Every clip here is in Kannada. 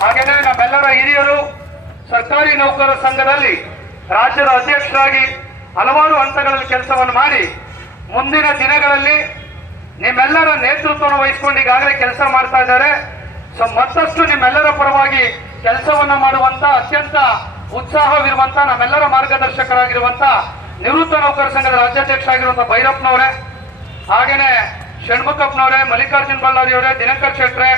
ಹಾಗೆಯೇ ನಮ್ಮೆಲ್ಲರ ಹಿರಿಯರು ಸರ್ಕಾರಿ ನೌಕರರ ಸಂಘದಲ್ಲಿ ರಾಜ್ಯದ ಅಧ್ಯಕ್ಷರಾಗಿ ಹಲವಾರು ಹಂತಗಳಲ್ಲಿ ಕೆಲಸವನ್ನು ಮಾಡಿ ಮುಂದಿನ ದಿನಗಳಲ್ಲಿ ನಿಮ್ಮೆಲ್ಲರ ನೇತೃತ್ವವನ್ನು ವಹಿಸಿಕೊಂಡು ಈಗಾಗಲೇ ಕೆಲಸ ಮಾಡ್ತಾ ಇದ್ದಾರೆ. ಸೊ ಮತ್ತಷ್ಟು ನಿಮ್ಮೆಲ್ಲರ ಪರವಾಗಿ ಕೆಲಸವನ್ನು ಮಾಡುವಂತ ಅತ್ಯಂತ ಉತ್ಸಾಹವಿರುವಂತ ನಮ್ಮೆಲ್ಲರ ಮಾರ್ಗದರ್ಶಕರಾಗಿರುವಂತ ನಿವೃತ್ತ ನೌಕರ ಸಂಘದ ರಾಜ್ಯಾಧ್ಯಕ್ಷ ಆಗಿರುವಂತಹ ಭೈರಪ್ಪನವರೇ ಹಾಗೇನೆ ಷಣ್ಮುಖಪ್ಪನವರೇ, ಮಲ್ಲಿಕಾರ್ಜುನ್ ಬಳ್ಳಾರಿಯವರೇ, ದಿನಕರ್ ಶೆಟ್ರೆ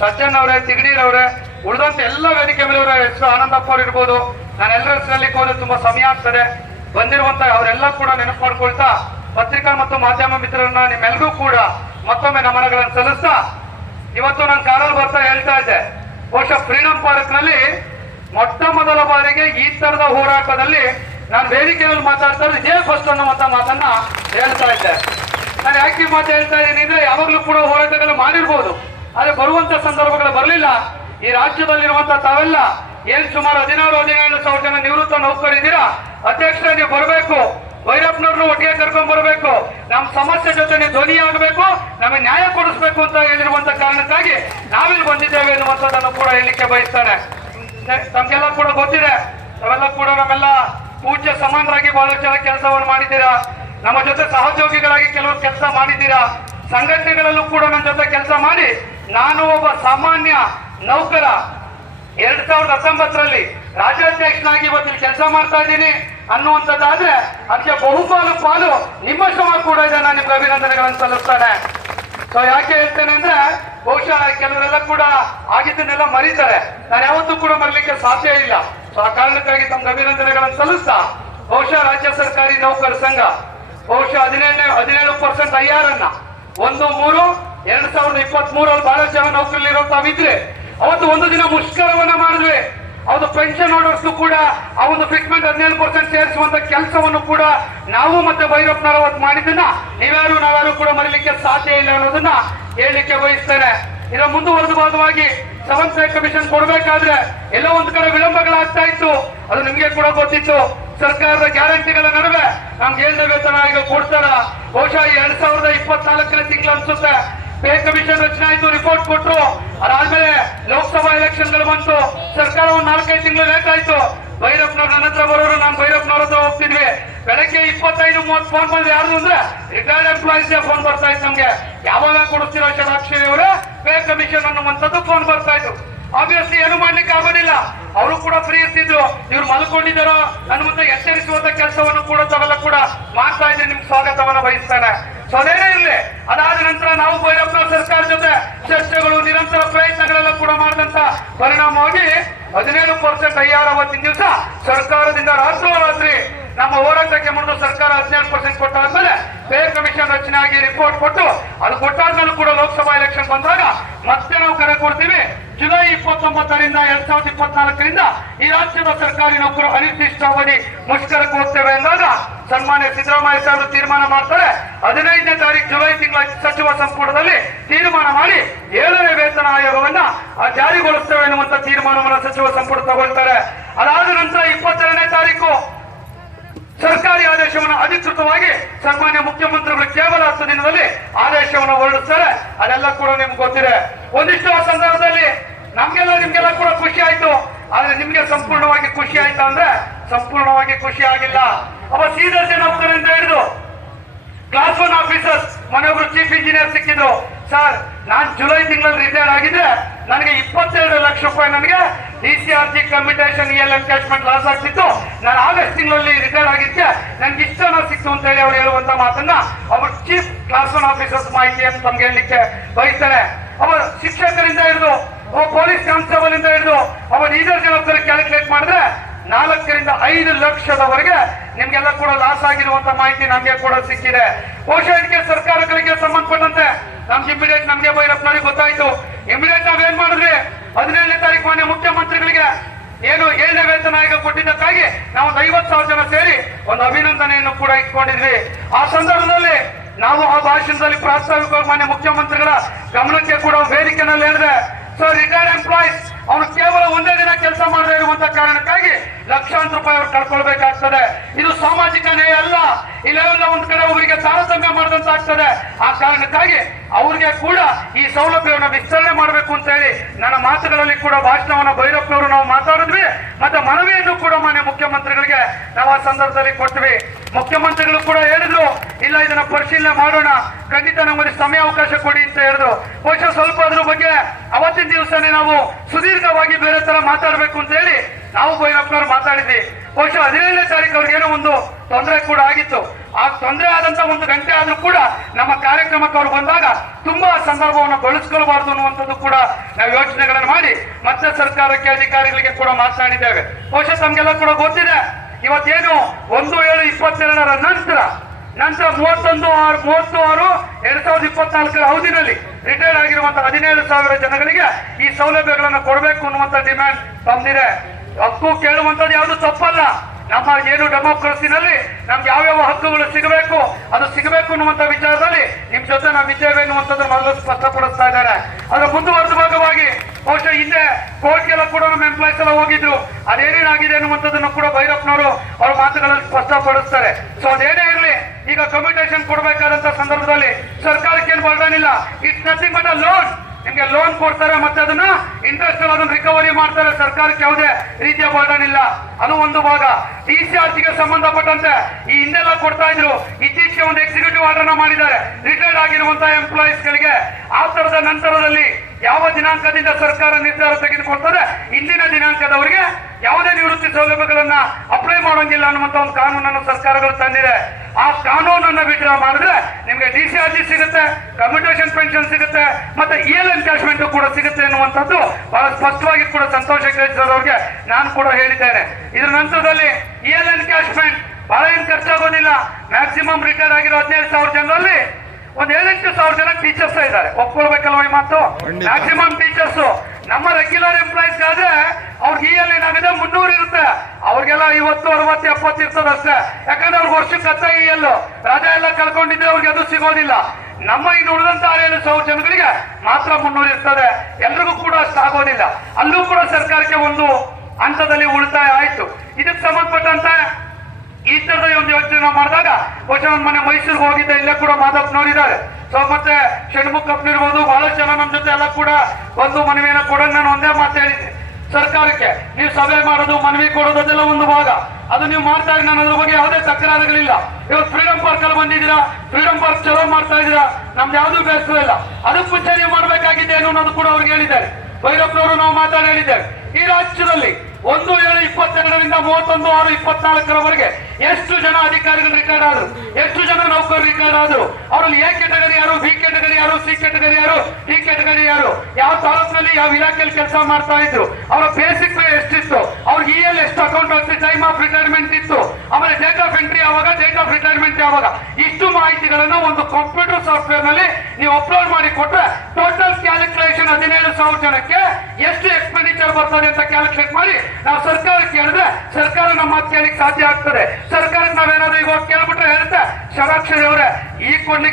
ಸಜ್ಜನ್ ಅವರೇ, ತಿಗಡೀರ್ ಅವರೇ, ಉಳಿದಂತ ಎಲ್ಲ ವೇದಿಕೆ ಮೇಲೆಯವರ ಹೆಸರು ಆನಂದಪ್ಪ ಅವ್ರು ಇರ್ಬೋದು. ನಾನು ಎಲ್ಲರ ಹೆಸರಲ್ಲಿ ಹೋದ್ರೆ ತುಂಬಾ ಸಮಯ ಆಗ್ತದೆ. ಬಂದಿರುವಂತ ಅವರೆಲ್ಲ ಕೂಡ ನೆನಪು ಮಾಡ್ಕೊಳ್ತಾ ಪತ್ರಿಕಾ ಮತ್ತು ಮಾಧ್ಯಮ ಮಿತ್ರರನ್ನ ನಿಮ್ಮೆಲ್ಲರೂ ಕೂಡ ಮತ್ತೊಮ್ಮೆ ನಮನಗಳನ್ನು ಸಲ್ಲಿಸ್ತಾ ಇವತ್ತು ನಾನು ಕಾರಲ್ಲಿ ಬರ್ತಾ ಹೇಳ್ತಾ ಇದ್ದೆ. ಬಹುಶಃ ಫ್ರೀಡಂ ಪಾರ್ಕ್ನಲ್ಲಿ ಮೊಟ್ಟ ಮೊದಲ ಬಾರಿಗೆ ಈ ತರದ ಹೋರಾಟದಲ್ಲಿ ನಾನು ವೇದಿಕೆಯಲ್ಲಿ ಮಾತಾಡ್ತಾ ಇದ್ದೆ ಇದೇ ಫಸ್ಟ್ ಅನ್ನುವಂತ ಮಾತನ್ನ ಹೇಳ್ತಾ ಇದ್ದೆ. ನಾನು ಯಾಕೆ ಮಾತು ಹೇಳ್ತಾ ಇದ್ದೀನಿ ಅಂದ್ರೆ ಯಾವಾಗಲೂ ಕೂಡ ಹೋರಾಟಗಳು ಮಾಡಿರ್ಬೋದು ಆದ್ರೆ ಬರುವಂತ ಸಂದರ್ಭಗಳು ಬರಲಿಲ್ಲ. ಈ ರಾಜ್ಯದಲ್ಲಿರುವಂತ ತಾವೆಲ್ಲ ಏನ್ ಸುಮಾರು ಹದಿನಾರು, ಹದಿನೇಳು ಸಾವಿರ ಜನ ನಿವೃತ್ತ ನೌಕರಿದ್ದೀರಾ? ಅಧ್ಯಕ್ಷ ನೀವು ಬರಬೇಕು. ಭೈರಪ್ಪನವ್ರನ್ನ ಒಟ್ಟಿಗೆ ಕರ್ಕೊಂಡ್ ಬರಬೇಕು. ನಮ್ಮ ಸಮಸ್ಯೆ ಜೊತೆ ನೀವು ಧ್ವನಿ ಆಗಬೇಕು, ನಮಗೆ ನ್ಯಾಯ ಕೊಡಿಸ್ಬೇಕು ಅಂತ ಹೇಳಿರುವಂತ ಕಾರಣಕ್ಕಾಗಿ ನಾವಿಲ್ಲಿ ಬಂದಿದ್ದೇವೆ ಎನ್ನುವಂಥದ್ದನ್ನು ಕೂಡ ಹೇಳಲಿಕ್ಕೆ ಬಯಸ್ತಾನೆ. ತಮಗೆಲ್ಲ ಕೂಡ ಗೊತ್ತಿದೆ. ನಾವೆಲ್ಲ ಕೂಡ ನಮ್ಮೆಲ್ಲ ಪೂಜ್ಯ ಸಮಾನರಾಗಿ ಬಹಳಷ್ಟು ಜನ ಕೆಲಸವನ್ನು ಮಾಡಿದ್ದೀರಾ? ನಮ್ಮ ಜೊತೆ ಸಹೋದ್ಯೋಗಿಗಳಾಗಿ ಕೆಲವರು ಕೆಲಸ ಮಾಡಿದ್ದೀರಾ? ಸಂಘಟನೆಗಳಲ್ಲೂ ಕೂಡ ನನ್ನ ಜೊತೆ ಕೆಲಸ ಮಾಡಿ ನಾನು ಒಬ್ಬ ಸಾಮಾನ್ಯ ನೌಕರ. ಎರಡ್ ಸಾವಿರದ ಹತ್ತೊಂಬತ್ತರಲ್ಲಿ ರಾಜ್ಯಾಧ್ಯಕ್ಷನಾಗಿ ಇವತ್ತು ಕೆಲಸ ಮಾಡ್ತಾ ಇದ್ದೀನಿ ಅನ್ನುವಂಥದ್ದಾದ್ರೆ ಅದಕ್ಕೆ ಬಹುಪಾಲು ಪಾಲು ನಿಮ್ಮ ಶ್ರಮ ಕೂಡ ಇದೆ. ನಾನು ನಿಮ್ಗೆ ಅಭಿನಂದನೆಗಳನ್ನು ಸಲ್ಲಿಸ್ತಾನೆ. ಸೊ ಯಾಕೆ ಹೇಳ್ತೇನೆ ಅಂದ್ರೆ ಬಹುಶಃ ಕೆಲವರೆಲ್ಲ ಕೂಡ ಆಗಿದ್ದನ್ನೆಲ್ಲ ಮರೀತಾರೆ. ನಾನು ಯಾವತ್ತೂ ಕೂಡ ಮರಲಿಕ್ಕೆ ಸಾಧ್ಯ ಇಲ್ಲ. ಸೊ ಆ ಕಾರಣಕ್ಕಾಗಿ ತಮ್ಗೆ ಅಭಿನಂದನೆಗಳನ್ನು ಸಲ್ಲಿಸ್ತಾ ಬಹುಶಃ ರಾಜ್ಯ ಸರ್ಕಾರಿ ನೌಕರ ಸಂಘ, ಬಹುಶಃ ಹದಿನೇಳನೇ, ಹದಿನೇಳು ಪರ್ಸೆಂಟ್ ಐ ಆರ್ ಅನ್ನ. ಒಂದು, ಮೂರು ಎರಡ್ ಸಾವಿರದ ಇಪ್ಪತ್ತ್ ಮೂರಲ್ಲಿ ಬಹಳಷ್ಟು ಜನ ನೌಕರಿಲಿರೋ ತಾವಿದ್ರೆ, ಅವತ್ತು ಒಂದು ದಿನ ಮುಷ್ಕರವನ್ನ ಮಾಡಿದ್ವಿ. ಅವತ್ತು ಪೆನ್ಷನ್ ಆರ್ಡರ್ಸ್ ಕೂಡ, ಆ ಒಂದು ಫಿಟ್ಮೆಂಟ್ ಹದಿನೇಳು ಪರ್ಸೆಂಟ್ ಸೇರಿಸುವಂತ ಕೆಲಸವನ್ನು ಕೂಡ ನಾವು ಮತ್ತೆ ಭೈರಪ್ಪನವರು ಅವತ್ತು ಮಾಡಿದ್ದನ್ನ ನೀವ್ಯಾರು ನಾವ್ಯಾರು ಕೂಡ ಮರಿಲಿಕ್ಕೆ ಸಾಧ್ಯ ಇಲ್ಲ ಅನ್ನೋದನ್ನ ಹೇಳಲಿಕ್ಕೆ ಬಯಸ್ತೇನೆ. ಇದರ ಮುಂದುವರೆದ ಭಾಗವಾಗಿ ಸೆವೆಂತ್ ಪೇ ಕಮಿಷನ್ ಕೊಡಬೇಕಾದ್ರೆ ಎಲ್ಲೋ ಒಂದು ಕಡೆ ವಿಳಂಬಗಳಾಗ್ತಾ ಇತ್ತು. ಅದು ನಿಮ್ಗೆ ಕೂಡ ಗೊತ್ತಿತ್ತು. ಸರ್ಕಾರದ ಗ್ಯಾರಂಟಿಗಳ ನಡುವೆ ನಮ್ಗೆ ಏಳನೇ ವೇತನ ಈಗ ಕೊಡ್ತಾರ. ಬಹುಶಃ ಎರಡ್ ಸಾವಿರದ ಇಪ್ಪತ್ನಾಲ್ಕನೇ ತಿಂಗಳು ಅನ್ಸುತ್ತೆ. ಪೇ ಕಮಿಷನ್ ರಚನೆ ಆಯ್ತು ರಿಪೋರ್ಟ್ ಕೊಟ್ಟರು ಅದಾದ್ಮೇಲೆ ಲೋಕಸಭಾ ಎಲೆಕ್ಷನ್ಗಳು ಬಂತು. ಸರ್ಕಾರ ಒಂದ್ ನಾಲ್ಕೈದು ತಿಂಗಳು ಲೇಟ್ ಆಯ್ತು. ಭೈರಪ್ಪನವ್ರು ನನ್ನ ಹತ್ರ ಬರೋರು, ನಾನು ಭೈರಪ್ಪನವ್ರ ಹತ್ರ ಹೋಗ್ತಿದ್ವಿ. ಬೆಳಗ್ಗೆ ಇಪ್ಪತ್ತೈದು ಮೂವತ್ ಫೋನ್ ಬಂದ್ರೆ ಯಾರು ಅಂದ್ರೆ ರಿಟೈರ್ಡ್ ಎಂಪ್ಲಾಯೀಸ್ ಫೋನ್ ಬರ್ತಾ ಇತ್ತು ನಮ್ಗೆ. ಯಾವಾಗ ಕೊಡುತ್ತಿರೋ ಚಡಾಕ್ಷಿ ಅವರೇ ಪೇ ಕಮಿಷನ್ ಅನ್ನುವಂಥದ್ದು ಫೋನ್ ಬರ್ತಾ ಇತ್ತು. ಆಬ್ವಿಯಸ್ಲಿ ಏನು ಮಾಡ್ಲಿಕ್ಕೆ ಆಗೋದಿಲ್ಲ. ಅವರು ಕೂಡ ಫ್ರೀ ಇರ್ತಿದ್ರು. ಇವ್ರು ಮಲ್ಕೊಂಡಿದ್ದಾರೋ ಅನ್ನುವಂತ ಎಚ್ಚರಿಸುವಂತ ಕೆಲಸವನ್ನು ಕೂಡ ತಾವೆಲ್ಲ ಕೂಡ ಮಾಡ್ತಾ ಇದ್ರೆ ನಿಮ್ಗೆ ಸ್ವಾಗತವನ್ನ ಬಯಸ್ತಾನೆ ಸೊ ಅದೇನೇ ಇರ್ಲಿ. ನಂತರ ನಾವು ಭೈರಪ್ಪನ ಸರ್ಕಾರ ಜೊತೆ ಚರ್ಚೆಗಳು, ನಿರಂತರ ಪ್ರಯತ್ನಗಳೆಲ್ಲ ಕೂಡ ಮಾಡಿದಂತ ಪರಿಣಾಮವಾಗಿ ಹದಿನೇಳು ಪರ್ಸೆಂಟ್ ಐಆರ್ ಆರ್ ಅವತ್ತಿನ ದಿವಸ ಸರ್ಕಾರದಿಂದ ರಾತ್ರೋರಾತ್ರಿ ನಮ್ಮ ಹೋರಾಟಕ್ಕೆ ಮುಂದೆ ಸರ್ಕಾರ ಹದಿನೇಳು ಪರ್ಸೆಂಟ್ ಕೊಟ್ಟಾದ್ಮೇಲೆ ಪೇ ಕಮಿಷನ್ ರಚನೆ ಆಗಿ ರಿಪೋರ್ಟ್ ಕೊಟ್ಟು ಅದು ಕೊಟ್ಟಾದ್ಮೇಲೆ ಕೂಡ ಲೋಕಸಭಾ ಎಲೆಕ್ಷನ್ ಬಂದಾಗ ಮತ್ತೆ ನಾವು ಕರೆ ಕೊಡ್ತೀವಿ. ಜುಲೈ ಇಪ್ಪತ್ತೊಂಬತ್ತರಿಂದ ಎರಡ್ ಸಾವಿರದ ಇಪ್ಪತ್ನಾಲ್ಕರಿಂದ ಈ ರಾಜ್ಯದ ಸರ್ಕಾರಿ ನೌಕರು ಅನಿರ್ದಿಷ್ಟಾವಧಿ ಮುಷ್ಕರಕ್ಕೆ ಹೋಗ್ತೇವೆ ಎಂದಾಗ ಸನ್ಮಾನ್ಯ ಸಿದ್ದರಾಮಯ್ಯ ಸಾಹೇಬರು ತೀರ್ಮಾನ ಮಾಡ್ತಾರೆ. ಹದಿನೈದನೇ ತಾರೀಕು ಜುಲೈ ತಿಂಗಳ ಸಚಿವ ಸಂಪುಟದಲ್ಲಿ ತೀರ್ಮಾನ ಮಾಡಿ ಏಳನೇ ವೇತನ ಆಯೋಗವನ್ನ ಜಾರಿಗೊಳಿಸ್ತೇವೆ ಎನ್ನುವಂತ ತೀರ್ಮಾನವನ್ನು ಸಚಿವ ಸಂಪುಟ ತಗೊಳ್ತಾರೆ. ಅದಾದ ನಂತರ ಇಪ್ಪತ್ತೆರಡನೇ ತಾರೀಕು ಸರ್ಕಾರಿ ಆದೇಶವನ್ನು ಅಧಿಕೃತವಾಗಿ ಸನ್ಮಾನ್ಯ ಮುಖ್ಯಮಂತ್ರಿಗಳು ಕೇವಲ ಹತ್ತು ದಿನದಲ್ಲಿ ಆದೇಶವನ್ನು ಹೊರಡಿಸ್ತಾರೆ. ಅದೆಲ್ಲ ಕೂಡ ನಿಮ್ಗೆ ಗೊತ್ತಿದೆ. ಒಂದಿಷ್ಟು ಆ ಸಂದರ್ಭದಲ್ಲಿ ನಮ್ಗೆಲ್ಲ ನಿಮ್ಗೆಲ್ಲ ಕೂಡ ಖುಷಿ ಆಯ್ತು. ಆದ್ರೆ ನಿಮ್ಗೆ ಸಂಪೂರ್ಣವಾಗಿ ಖುಷಿ ಆಯ್ತಾ ಅಂದ್ರೆ ಸಂಪೂರ್ಣವಾಗಿ ಖುಷಿ ಆಗಿಲ್ಲ. ಅವ ಸೀದರ್ಜೆ ನೌಕರರಿಂದ ಹಿಡಿದು ಕ್ಲಾಸ್ ಒನ್ ಆಫೀಸರ್ಸ್ ಮನೆಯೊಬ್ರು ಚೀಫ್ ಇಂಜಿನಿಯರ್ ಸಿಕ್ಕಿದ್ರು. ಸರ್, ನಾನು ಜುಲೈ ತಿಂಗಳಲ್ಲಿ ರಿಟೈರ್ ಆಗಿದ್ರೆ ನನಗೆ ಇಪ್ಪತ್ತೆರಡು ಲಕ್ಷ ರೂಪಾಯಿ ನನಗೆ D C R G commutation L encashment loss ಆಗ್ತಿತ್ತು. ನಾನು ಆಗಸ್ಟ್ ತಿಂಗಳಲ್ಲಿ ರಿಟೈರ್ ಆಗಿದ್ದೆ. ನನಗೆ ಇಷ್ಟನ ಸಿಕ್ತು ಅಂತ ಹೇಳಿ ಅವ್ರು ಹೇಳುವಂತ ಮಾತನ್ನ ಅವರು ಚೀಫ್ ಕ್ಲಾಸ್ ಒನ್ ಆಫೀಸರ್ಸ್ ಮಾಹಿತಿ ಅಂತ ತಮ್ಗೆ ಹೇಳಲಿಕ್ಕೆ ಬಯಸ್ತಾರೆ. ಅವರು ಶಿಕ್ಷಕರಿಂದ ಹಿಡಿದು ಪೊಲೀಸ್ ಕಾನ್ಸ್ಟೇಬಲ್ ಇಂದ ಹಿಡಿದು ಅವ ಲೀಡರ್ ಜವಾಬ್ದಾರಿ ಕ್ಯಾಲ್ಕುಲೇಟ್ ಮಾಡಿದ್ರೆ ನಾಲ್ಕರಿಂದ ಐದು ಲಕ್ಷದವರೆಗೆ ನಿಮ್ಗೆಲ್ಲ ಕೂಡ ಲಾಸ್ ಆಗಿರುವಂತ ಮಾಹಿತಿ ನಮ್ಗೆ ಕೂಡ ಸಿಕ್ಕಿದೆ. ಬಹುಶಃ ಇದಕ್ಕೆ ಸರ್ಕಾರಗಳಿಗೆ ಸಂಬಂಧಪಟ್ಟಂತೆ ನಮ್ಗೆ ಇಮಿಡಿಯೇಟ್ ನಮ್ಗೆ ಭೈರಪ್ಪನವ್ರಿಗೆ ಗೊತ್ತಾಯ್ತು. ಇಮಿಡಿಯೇಟ್ ನಾವೇನ್ ಮಾಡಿದ್ರಿ ಹದಿನೇಳನೇ ತಾರೀಕು ಮಾನ್ಯ ಮುಖ್ಯಮಂತ್ರಿಗಳಿಗೆ ಏನು ಏಳನೇ ವೇತನ ಆಯೋಗ ಕೊಟ್ಟಿದ್ದಕ್ಕಾಗಿ ನಾವು ಒಂದು ಐವತ್ತು ಸಾವಿರ ಜನ ಸೇರಿ ಒಂದು ಅಭಿನಂದನೆಯನ್ನು ಕೂಡ ಇಟ್ಕೊಂಡಿದ್ವಿ. ಆ ಸಂದರ್ಭದಲ್ಲಿ ನಾವು ಆ ಭಾಷಣದಲ್ಲಿ ಪ್ರಾಸ್ತಾವಿಕವಾಗಿ ಮಾನ್ಯ ಮುಖ್ಯಮಂತ್ರಿಗಳ ಗಮನಕ್ಕೆ ಕೂಡ ವೇದಿಕೆನಲ್ಲಿ ಹೇಳಿದೆ. ಸೊ ರಿಟೈರ್ಡ್ ಎಂಪ್ಲಾಯೀಸ್ ಅವನು ಕೇವಲ ಒಂದೇ ದಿನ ಕೆಲಸ ಮಾಡದೇ ಇರುವಂತ ಕಾರಣಕ್ಕಾಗಿ ಲಕ್ಷಾಂತರ ರೂಪಾಯಿ ಅವ್ರು ಕಳ್ಕೊಳ್ಬೇಕಾಗ್ತದೆ. ಇದು ಸಾಮಾಜಿಕ ನ್ಯಾಯ ಅಲ್ಲ. ಇಲ್ಲೆಲ್ಲ ಒಂದ್ ಕಡೆ ಅವರಿಗೆ ತಾರತಮ್ಯ ಮಾಡಿದಂತ ಆಗ್ತದೆ. ಆ ಕಾರಣಕ್ಕಾಗಿ ಅವ್ರಿಗೆ ಕೂಡ ಈ ಸೌಲಭ್ಯವನ್ನು ವಿಸ್ತರಣೆ ಮಾಡಬೇಕು ಅಂತ ಹೇಳಿ ನನ್ನ ಮಾತುಗಳಲ್ಲಿ ಕೂಡ ಭಾಷಣವನ್ನು ಭೈರಪ್ಪನವರು ನಾವು ಮಾತಾಡಿದ್ವಿ. ಮತ್ತೆ ಮನವಿಯನ್ನು ಕೂಡ ಮಾನ್ಯ ಮುಖ್ಯಮಂತ್ರಿಗಳಿಗೆ ನಾವು ಆ ಸಂದರ್ಭದಲ್ಲಿ ಕೊಟ್ವಿ. ಮುಖ್ಯಮಂತ್ರಿಗಳು ಕೂಡ ಹೇಳಿದ್ರು, ಇಲ್ಲ ಇದನ್ನ ಪರಿಶೀಲನೆ ಮಾಡೋಣ, ಖಂಡಿತ ನಮಗೆ ಸಮಯ ಅವಕಾಶ ಕೊಡಿ ಅಂತ ಹೇಳಿದ್ರು. ಬಹುಶಃ ಸ್ವಲ್ಪ ಅದ್ರ ಬಗ್ಗೆ ಅವತ್ತಿನ ದಿವಸನೇ ನಾವು ಸುದೀರ್ಘವಾಗಿ ಬೇರೆ ತರ ಮಾತಾಡಬೇಕು ಅಂತ ಹೇಳಿ ನಾವು ಭೈರಪ್ಪನವ್ರು ಮಾತಾಡಿದ್ವಿ. ಬಹುಶಃ ಹದಿನೇಳನೇ ತಾರೀಕು ಅವ್ರಿಗೆ ಏನೋ ಒಂದು ತೊಂದರೆ ಕೂಡ ಆಗಿತ್ತು. ಆ ತೊಂದರೆ ಆದಂತ ಒಂದು ಗಂಟೆ ಆದ್ರೂ ಕೂಡ ನಮ್ಮ ಕಾರ್ಯಕ್ರಮಕ್ಕೆ ಅವ್ರು ಬಂದಾಗ ತುಂಬಾ ಸಂದರ್ಭವನ್ನು ಬಳಸ್ಕೊಳ್ಬಾರ್ದು ಅನ್ನುವಂಥದ್ದು ಕೂಡ ನಾವು ಯೋಚನೆಗಳನ್ನು ಮಾಡಿ ಮತ್ತೆ ಸರ್ಕಾರಕ್ಕೆ ಅಧಿಕಾರಿಗಳಿಗೆ ಕೂಡ ಮಾತನಾಡಿದ್ದೇವೆ. ಬಹುಶಃ ತಮ್ಗೆಲ್ಲ ಕೂಡ ಗೊತ್ತಿದೆ. ಇವತ್ತೇನು ಒಂದು ಏಳು ಇಪ್ಪತ್ತೆರಡರ ನಂತರ ನಂತರ ಮೂವತ್ತೊಂದು ಆರು, ಮೂವತ್ತು ಆರು ಎರಡ್ ಸಾವಿರದ ಇಪ್ಪತ್ನಾಲ್ಕರ ಅವಧಿನಲ್ಲಿ ರಿಟೈರ್ಡ್ ಆಗಿರುವಂತಹ ಹದಿನೇಳು ಸಾವಿರ ಜನಗಳಿಗೆ ಈ ಸೌಲಭ್ಯಗಳನ್ನು ಕೊಡಬೇಕು ಅನ್ನುವಂತ ಡಿಮ್ಯಾಂಡ್ ತಮ್ದಿದೆ. ಹಕ್ಕು ಕೇಳುವಂತದ್ದು ಯಾವುದು ತಪ್ಪಲ್ಲ. ನಮ್ಮ ಏನು ಡೆಮೋಕ್ರಸಿನಲ್ಲಿ ನಮ್ಗೆ ಯಾವ್ಯಾವ ಹಕ್ಕುಗಳು ಸಿಗಬೇಕು, ಅದು ಸಿಗಬೇಕು ಅನ್ನುವಂತ ವಿಚಾರದಲ್ಲಿ ನಿಮ್ಮ ಜೊತೆ ನಾವು ಇದ್ದೇವೆ ಅನ್ನುವಂಥದ್ದು ಮೊದಲು ಸ್ಪಷ್ಟಪಡಿಸ್ತಾ ಇದ್ದಾರೆ. ಅದರ ಮುಂದುವರೆದ ಭಾಗವಾಗಿ ಬಹುಶಃ ಹಿಂದೆ ಕೋರ್ಟ್ಗೆಲ್ಲ ಕೂಡ ನಮ್ಮ ಎಂಪ್ಲಾಯ್ಸ್ ಎಲ್ಲ ಹೋಗಿದ್ರು. ಅದೇನೇನಾಗಿದೆ ಅನ್ನುವಂಥದ್ದನ್ನು ಕೂಡ ಭೈರಪ್ಪನವರು ಅವ್ರ ಮಾತುಗಳಲ್ಲಿ ಸ್ಪಷ್ಟಪಡಿಸ್ತಾರೆ. ಸೊ ಅದೇನೇ ಇರಲಿ, ಈಗ ಕಮ್ಯುಟೇಷನ್ ಕೊಡಬೇಕಾದಂತ ಸಂದರ್ಭದಲ್ಲಿ ಸರ್ಕಾರಕ್ಕೆ ಏನು ಬರ್ಡನ್ ಇಲ್ಲ. It's nothing but a loan ನಿಮ್ಗೆ ಲೋನ್ ಕೊಡ್ತಾರೆ ಮತ್ತೆ ಅದನ್ನ ಇಂಟ್ರೆಸ್ಟ್ ಅದನ್ನ ರಿಕವರಿ ಮಾಡ್ತಾರೆ. ಸರ್ಕಾರಕ್ಕೆ ಯಾವುದೇ ರೀತಿಯ ಬರ್ಡನ್ ಇಲ್ಲ. ಅದು ಒಂದು ಭಾಗ. ಡಿ ಸಿ ಆರ್ಗೆ ಸಂಬಂಧಪಟ್ಟಂತೆ ಈ ಹಿಂದೆಲ್ಲ ಕೊಡ್ತಾ ಇದ್ರು. ಇತ್ತೀಚೆಗೆ ಒಂದು ಎಕ್ಸಿಕ್ಯೂಟಿವ್ ಆರ್ಡರ್ ಮಾಡಿದ್ದಾರೆ. ರಿಟೈರ್ಡ್ ಆಗಿರುವಂತಹ ಎಂಪ್ಲಾಯೀಸ್ ಗಳಿಗೆ ಆ ತರದ ನಂತರದಲ್ಲಿ ಯಾವ ದಿನಾಂಕದಿಂದ ಸರ್ಕಾರ ನಿರ್ಧಾರ ತೆಗೆದುಕೊಳ್ತದೆ, ಇಂದಿನ ದಿನಾಂಕದವರಿಗೆ ಯಾವುದೇ ನಿವೃತ್ತಿ ಸೌಲಭ್ಯಗಳನ್ನ ಅಪ್ಲೈ ಮಾಡೋಂಗಿಲ್ಲ ಅನ್ನುವಂತ ಒಂದು ಕಾನೂನನ್ನು ಸರ್ಕಾರಗಳು ತಂದಿದೆ. ಆ ಕಾನೂನನ್ನು ವಿಡ್ರಾ ಮಾಡಿದ್ರೆ ನಿಮಗೆ ಡಿ ಸಿ ಆರ್ ಸಿಗುತ್ತೆ ಕಮ್ಯುಟೇಷನ್ ಪೆನ್ಷನ್ ಸಿಗುತ್ತೆ, ಮತ್ತೆ ಇ ಎಲ್ ಎನ್ಕ್ಯಾಶ್ಮೆಂಟ್ ಕೂಡ ಸಿಗುತ್ತೆ ಅನ್ನುವಂಥದ್ದು ಬಹಳ ಸ್ಪಷ್ಟವಾಗಿ ಕೂಡ ಸಂತೋಷ ಸರ್ ಅವ್ರಿಗೆ ನಾನು ಕೂಡ ಹೇಳಿದ್ದೇನೆ. ಇದರ ನಂತರದಲ್ಲಿ ಇ ಎಲ್ ಎನ್ಕ್ಯಾಶ್ಮೆಂಟ್ ಬಹಳ ಏನ್ ಖರ್ಚಾಗೋದಿಲ್ಲ. ಮ್ಯಾಕ್ಸಿಮಮ್ ರಿಟೈರ್ ಆಗಿರೋ ಹದಿನೈದು ಸಾವಿರ ಜನರಲ್ಲಿ ಒಂದ್ ಏಳೆಂಟು ಸಾವಿರ ಜನ ಟೀಚರ್ಸ್ ಇದ್ದಾರೆ. ಒಪ್ಕೊಳ್ಬೇಕಲ್ವ ಈ ಮಾತು? ಮ್ಯಾಕ್ಸಿಮಮ್ ಟೀಚರ್ಸ್ ನಮ್ಮ ರೆಗ್ಯುಲರ್ ಎಂಪ್ಲಾಯೀಸ್ ಆದ್ರೆ ಅವ್ರಿಗೆ ಈ ಎಲ್ ಏನಾಗಿದೆ ಮುನ್ನೂರು ಇರುತ್ತೆ. ಅವ್ರಿಗೆಲ್ಲ ಇವತ್ತು ಅರವತ್ತು ಎಪ್ಪತ್ತು ಇರ್ತದೆ ಅಷ್ಟೇ. ಯಾಕಂದ್ರೆ ಅವ್ರಿಗೆ ವರ್ಷಕ್ಕೆ ಹತ್ತ ಇ ಎಲ್ ರಜಾ ಎಲ್ಲ ಕಳ್ಕೊಂಡಿದ್ರೆ ಅವ್ರಿಗೆ ಅದು ಸಿಗೋದಿಲ್ಲ. ನಮ್ಮ ಇನ್ನು ಉಳಿದಂತ ಆರೇಳು ಸಾವಿರ ಜನಗಳಿಗೆ ಮಾತ್ರ ಮುನ್ನೂರು ಇರ್ತದೆ. ಎಲ್ರಿಗೂ ಕೂಡ ಅಷ್ಟು ಆಗೋದಿಲ್ಲ. ಅಲ್ಲೂ ಕೂಡ ಸರ್ಕಾರಕ್ಕೆ ಒಂದು ಹಂತದಲ್ಲಿ ಉಳಿತಾಯ ಆಯ್ತು. ಇದಕ್ಕೆ ಸಂಬಂಧಪಟ್ಟಂತೆ ಈ ತರದ ಒಂದು ಯೋಚನೆ ನಾವು ಮಾಡಿದಾಗ ಬಹುಶಃ ಮನೆ ಮೈಸೂರಿಗೆ ಹೋಗಿದ್ದೆ ಇಲ್ಲೇ ಕೂಡ ಮಾಧವನವರಿದ್ದಾರೆ ಸೊ, ಮತ್ತೆ ಷಣ್ಮುಖಪ್ಪನಿರ್ಬೋದು ಬಹಳಷ್ಟು ಜನ ನಮ್ಮ ಜೊತೆ ಎಲ್ಲ ಕೂಡ ಒಂದು ಮನವಿಯನ್ನು ಕೂಡ ನಾನು ಒಂದೇ ಮಾತು ಹೇಳಿದ್ದೆ. ಸರ್ಕಾರಕ್ಕೆ ನೀವು ಸಭೆ ಮಾಡೋದು, ಮನವಿ ಕೊಡೋದು ಅದೆಲ್ಲ ಒಂದು ಭಾಗ. ಅದು ನೀವು ಮಾಡ್ತಾ ಇದ್ದೀರಾ ನಾನು ಅದ್ರ ಬಗ್ಗೆ ಯಾವುದೇ ತಕರಾರುಗಳಿಲ್ಲ. ಇವತ್ತು ಫ್ರೀಡಂ ಪಾರ್ಕ್ ಅಲ್ಲಿ ಬಂದಿದ್ದೀರಾ? ಫ್ರೀಡಂ ಪಾರ್ಕ್ ಚಲೋ ಮಾಡ್ತಾ ಇದ್ದೀರಾ? ನಮ್ದು ಯಾವುದೂ ಬೇಸರ ಇಲ್ಲ. ಅದಕ್ಕೆ ಮುಂಚೆ ನೀವು ಮಾಡಬೇಕಾಗಿದೆ ಅನ್ನೋದು ಕೂಡ ಅವ್ರಿಗೆ ಹೇಳಿದ್ದಾರೆ. ಭೈರಪ್ಪನವರು ನಾವು ಮಾತಾಡಿ ಹೇಳಿದ್ದೇವೆ ಈ ರಾಜ್ಯದಲ್ಲಿ ಒಂದು ಏಳು ಇಪ್ಪತ್ತೆರಡರಿಂದ ಮೂವತ್ತೊಂದು, ಆರು ಇಪ್ಪತ್ನಾಲ್ಕರವರೆಗೆ ಎಷ್ಟು ಜನ ಅಧಿಕಾರಿಗಳು ರಿಟೈರ್ಡ್ ಆದ್ರು? ಎಷ್ಟು ಜನ ನೌಕರರು ರಿಟೈರ್ಡ್ ಆದ್ರು? ಅವರಲ್ಲಿ ಎ ಕೆಟಗರಿ ಯಾರು, ಬಿ ಕೆಟಗರಿ ಯಾರು, ಸಿ ಕೆಟಗರಿ ಯಾರು, ಡಿ ಕೆಟಗರಿ ಯಾರು? ಯಾವ ತಾಲೂಕಿನಲ್ಲಿ ಯಾವ ಇಲಾಖೆಯಲ್ಲಿ ಕೆಲಸ ಮಾಡ್ತಾ ಇದ್ರು? ಅವರ ಬೇಸಿಕ್ ಪೇ ಎಷ್ಟಿತ್ತು? ಅವ್ರಿಗೆ ಇ ಎಲ್ ಎಷ್ಟು ಅಕೌಂಟ್ ಆಗ್ತಿತ್ತು ಟೈಮ್ ಆಫ್ ರಿಟೈರ್ಮೆಂಟ್ ಇತ್ತು. ಆಮೇಲೆ ಡೇಟ್ ಆಫ್ ಎಂಟ್ರಿ ಯಾವಾಗ? ಡೇಟ್ ಆಫ್ ರಿಟೈರ್ಮೆಂಟ್ ಯಾವಾಗ? ಇಷ್ಟು ಮಾಹಿತಿಗಳನ್ನು ಒಂದು ಕಂಪ್ಯೂಟರ್ ಸಾಫ್ಟ್ವೇರ್ನಲ್ಲಿ ನೀವು ಅಪ್ಲೋಡ್ ಮಾಡಿ ಕೊಟ್ರೆ ಟೋಟಲ್ ಕ್ಯಾಲ್ಕುಲೇಷನ್ ಹದಿನೇಳು ಸಾವಿರ ಜನಕ್ಕೆ ಎಷ್ಟು ಎಕ್ಸ್ಪೆಂಡಿಚರ್ ಬರ್ತದೆ ಅಂತ ಕ್ಯಾಲ್ಕುಲೇಟ್ ಮಾಡಿ ನಾವು ಸರ್ಕಾರಕ್ಕೆ ಹೇಳಿದ್ರೆ ಸರ್ಕಾರ ನಮ್ಮ ಮಾತು ಸಾಧ್ಯ ಆಗ್ತದೆ. ಸರ್ಕಾರಕ್ಕೆ ನಾವೇನಾದ್ರು ಈಗ ಕೇಳ್ಬಿಟ್ರೆ ಹೇಳುತ್ತೆ ಶರಾಕ್ಷರಿ ಅವರೇ ಈ ಕೊಡ್ಲಿಕ್ಕೆ